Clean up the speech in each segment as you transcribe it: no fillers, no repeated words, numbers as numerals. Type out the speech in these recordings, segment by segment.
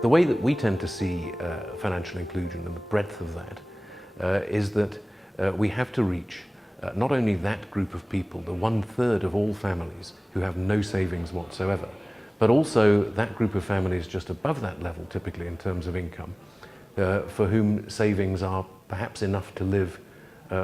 The way that we tend to see financial inclusion and the breadth of that is that we have to reach not only that group of people, the 1/3 of all families who have no savings whatsoever, but also that group of families just above that level, typically in terms of income, for whom savings are perhaps enough to live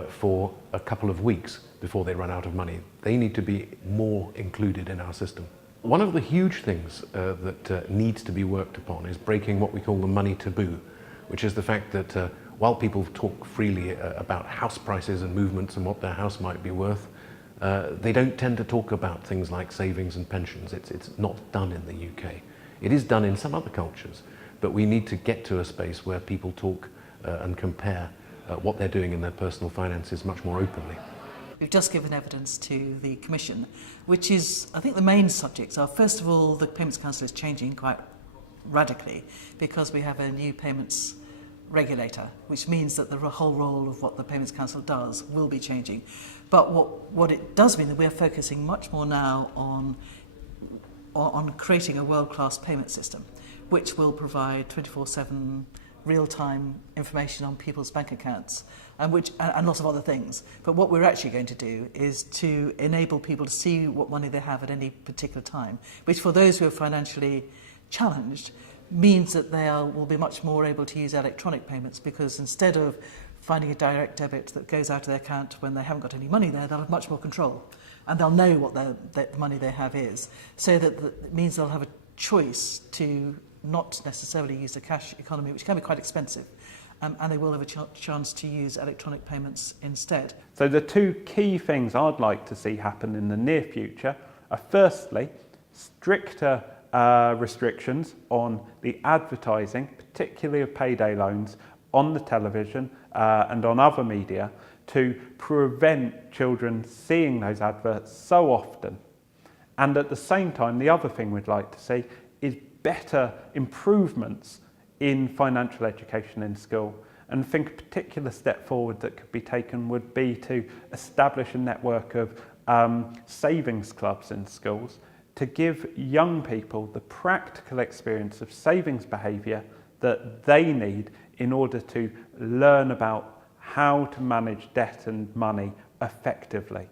for a couple of weeks before they run out of money. They need to be more included in our system. One of the huge things that needs to be worked upon is breaking what we call the money taboo, which is the fact that while people talk freely about house prices and movements and what their house might be worth, they don't tend to talk about things like savings and pensions. It's not done in the UK. It is done in some other cultures, but we need to get to a space where people talk and compare what they're doing in their personal finances much more openly. We've just given evidence to the Commission, which is, I think the main subjects are, first of all, the Payments Council is changing quite radically because we have a new payments regulator, which means that the whole role of what the Payments Council does will be changing. But what it does mean that we're focusing much more now on creating a world-class payment system, which will provide 24/7 real-time information on people's bank accounts and lots of other things. But what we're actually going to do is to enable people to see what money they have at any particular time, which for those who are financially challenged means that they will be much more able to use electronic payments, because instead of finding a direct debit that goes out of their account when they haven't got any money there, they'll have much more control and they'll know what the money they have is. So that it means they'll have a choice to not necessarily use the cash economy, which can be quite expensive, and they will have a chance to use electronic payments instead. So the two key things I'd like to see happen in the near future are, firstly, stricter restrictions on the advertising, particularly of payday loans, on the television and on other media, to prevent children seeing those adverts so often. And at the same time, the other thing we'd like to see is better improvements in financial education in school. And I think a particular step forward that could be taken would be to establish a network of savings clubs in schools to give young people the practical experience of savings behaviour that they need in order to learn about how to manage debt and money effectively.